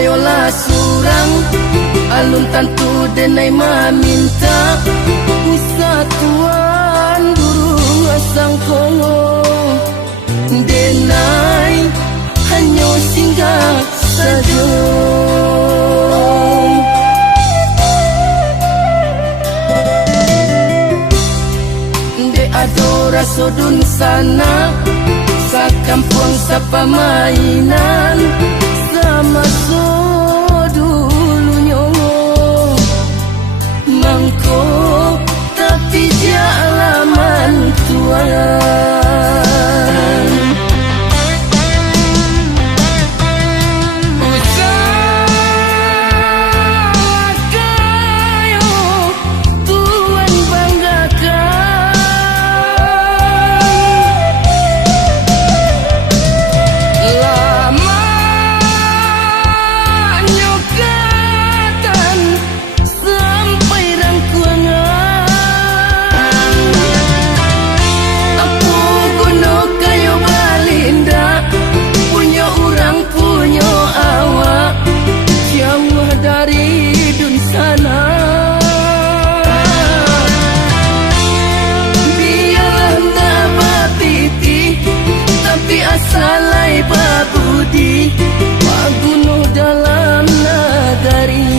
kayolah surang alun tantu denai maminta Wisatuan durung asang kongo denai hanya singgah saja de adora sodun sana sa kampung sa pamainan sama so dulu nyongo mangko tapi dia alaman tuan salai babudi magunuh dalam nagari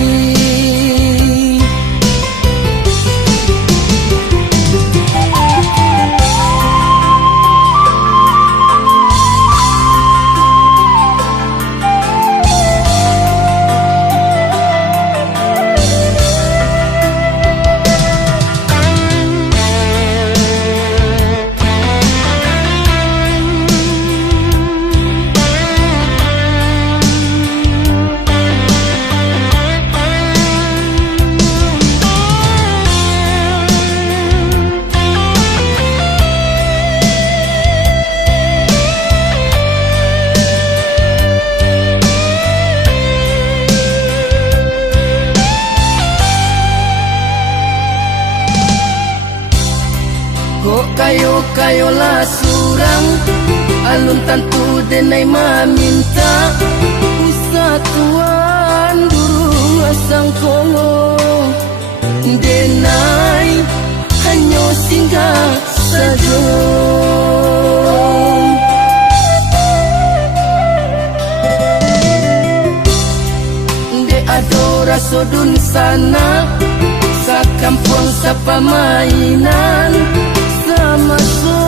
kayolah surang alun tantu denai maminta Wisatuan durung asang kongo denai hanya singgah saja de adora sodun sana sa kampung sa pamainan sama so